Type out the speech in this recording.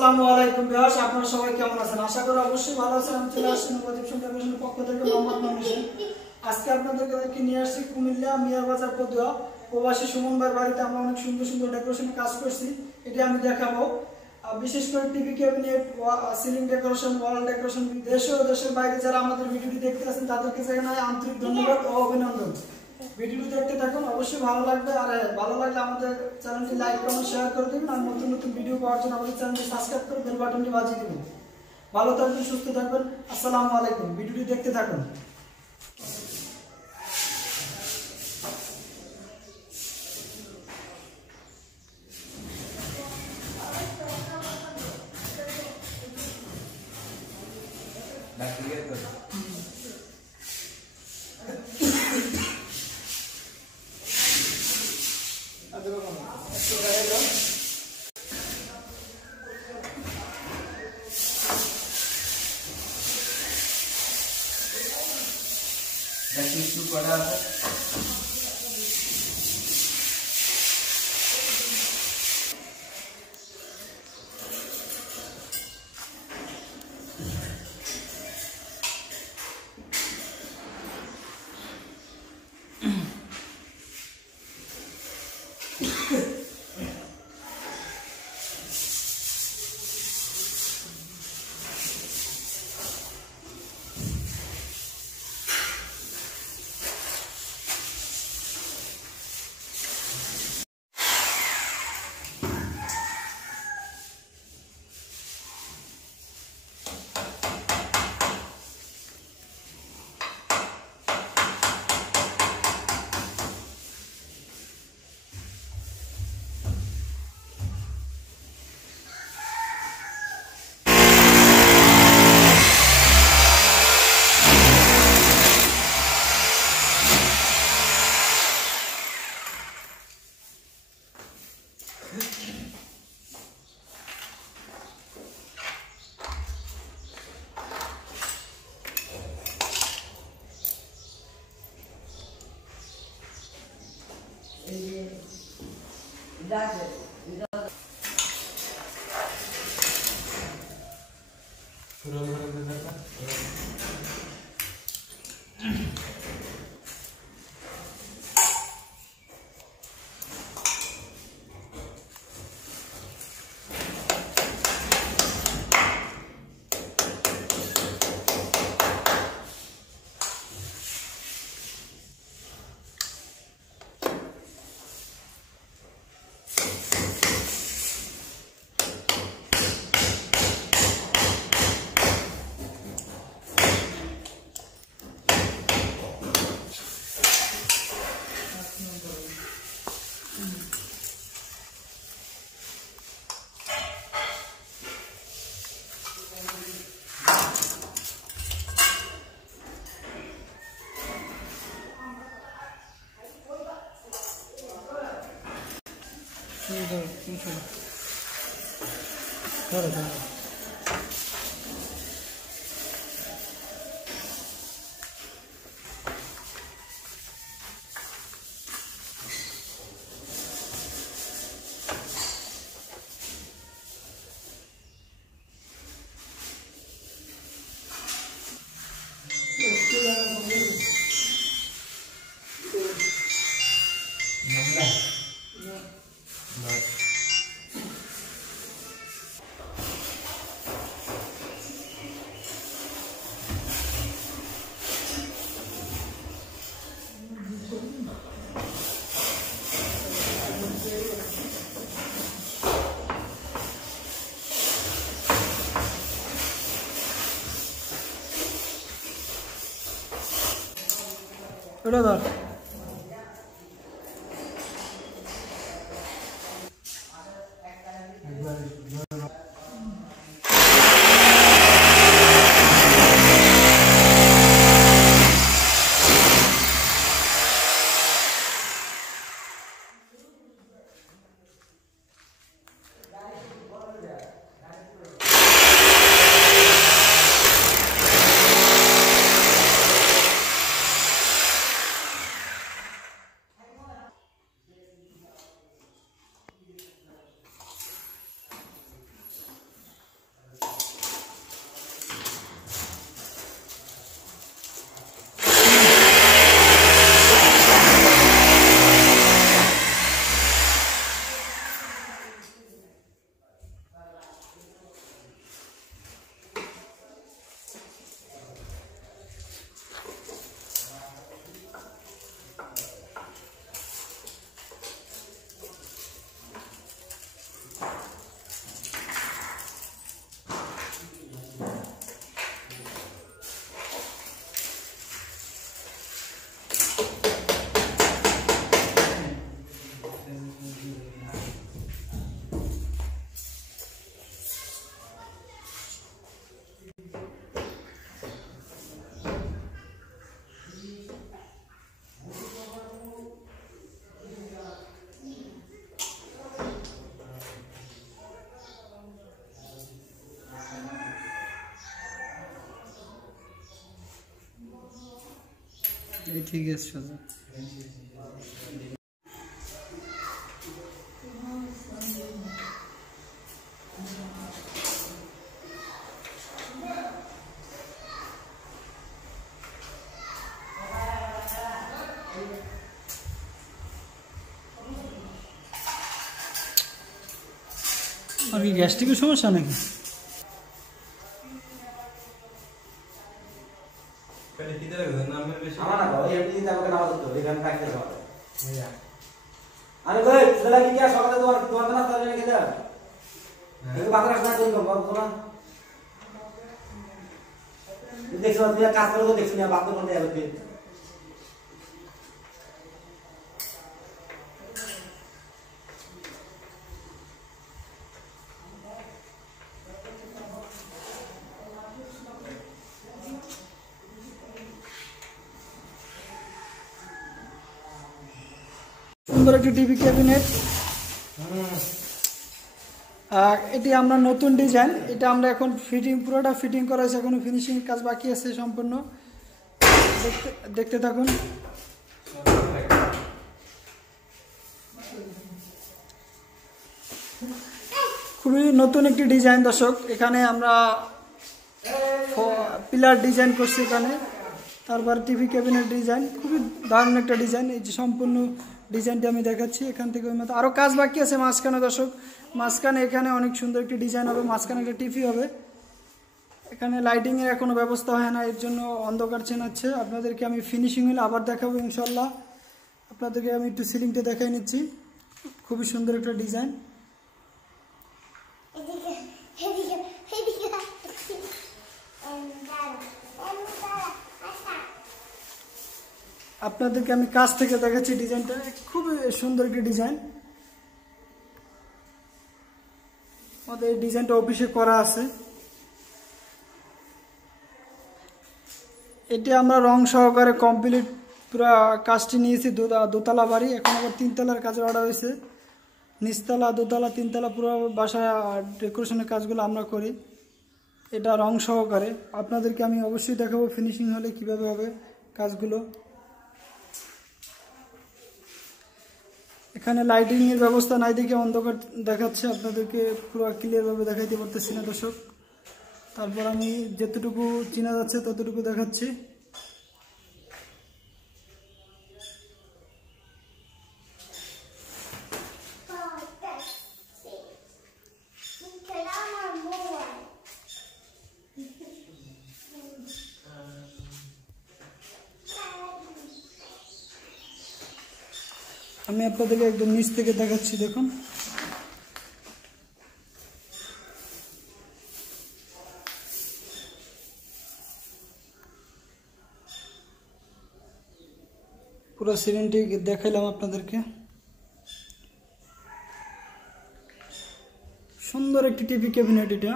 আসসালামু আলাইকুম ভিউয়ার্স, আপনারা সবাই কেমন আছেন? আশা করি অবশ্যই ভালো আছেন। আমি চলে আসছি নবদ্বীপ ডেকোরেশনের পক্ষ থেকে মোহাম্মদ মামুন। আজকে আপনাদেরকে নিয়ে আসছি কুমিল্লা মিয়াবাজার পদুয়া প্রবাসী সুমন ভাইয়ের বাড়িতে। আমরা অনেক সুন্দর সুন্দর ডেকোরেশনের কাজ করছি, এটা আমি দেখাবো। বিশেষ করে টিভি ক্যাবিনেট, সিলিং ডেকোরেশন, ওয়াল ডেকোরেশন। দেশ ও দেশের বাইরে যারা আমাদের ভিডিওটি দেখতে আছেন তাদেরকে জানাই আন্তরিক ধন্যবাদ ও অভিনন্দন। ভিডিওটি দেখতে থাকুন, অবশ্যই ভালো লাগবে। আর ভালো লাগলে আমাদের চ্যানেলটি লাইক কমেন্ট শেয়ার করে দেবেন। আর নতুন নতুন ভিডিও পাওয়ার জন্য আমাদের চ্যানেলটি সাবস্ক্রাইব করে বেল বাটনটি বাজিয়ে দেবেন। ভালো থাকবেন, সুস্থ থাকবেন। আসসালামু আলাইকুম। ভিডিওটি দেখতে থাকুন। এটা ধর। এই ঠিক আছে সোজা। আর কি গ্যাস্ট্রিকের সমস্যা নাকি? দেখছো কাজ করে তো দেখছি না বাধ্য করতে যাবে। সুন্দর একটি টিভি ক্যাবিনেট। আর এটি আমরা নতুন ডিজাইন, এটা আমরা এখন ফিটিং পুরোটা ফিটিং করা হয়েছে, এখনো ফিনিশিং কাজ বাকি আছে সম্পূর্ণ। দেখতে থাকুন। খুবই নতুন একটি ডিজাইন দর্শক। এখানে আমরা পিলার ডিজাইন করছি এখানে, তারপর টিভি ক্যাবিনেট ডিজাইন, খুবই দারুণ একটা ডিজাইন। এই যে সম্পূর্ণ ডিজাইনটি আমি দেখাচ্ছি এখান থেকে ওই মতো। আরও কাজ বাকি আছে মাঝখানে দর্শক, মাঝখানে এখানে অনেক সুন্দর একটি ডিজাইন হবে, মাঝখানে একটা টিভি হবে। এখানে লাইটিংয়ের এখনও ব্যবস্থা হয় না, এর জন্য অন্ধকার চেনাচ্ছে। আপনাদেরকে আমি ফিনিশিং হলে আবার দেখাবো ইনশাল্লাহ। আপনাদেরকে আমি একটু সিলিংটা দেখাই নিচ্ছি, খুবই সুন্দর একটা ডিজাইন। আপনাদেরকে আমি কাছ থেকে দেখাচ্ছি ডিজাইনটা, খুবই সুন্দর একটি ডিজাইন। আমাদের এই ডিজাইনটা অফিসে করা আছে। এটি আমরা রং সহকারে কমপ্লিট পুরো কাজটি নিয়েছি। দোতলা বাড়ি, এখন আবার 3 তলার কাজে অর্ডার হয়েছে। নিচতলা, দোতলা, 3 তলা পুরো বাসায় ডেকোরেশনের কাজগুলো আমরা করি। এটা রং সহকারে। আপনাদেরকে আমি অবশ্যই দেখাবো ফিনিশিং হলে কিভাবে হবে কাজগুলো। এখানে লাইটিংয়ের ব্যবস্থা নাই দেখে অন্ধকার দেখাচ্ছে, আপনাদেরকে পুরো ক্লিয়ারভাবে দেখাইতে পারতেছি না দর্শক। তারপর আমি যতটুকু চেনা যাচ্ছে ততটুকু দেখাচ্ছি। আমি আপনাদেরকে একদম নিচ থেকে দেখাচ্ছি, দেখুন। পুরো সিলিংটি দেখাইলাম আপনাদেরকে। সুন্দর একটি টিভি ক্যাবিনেট এটা।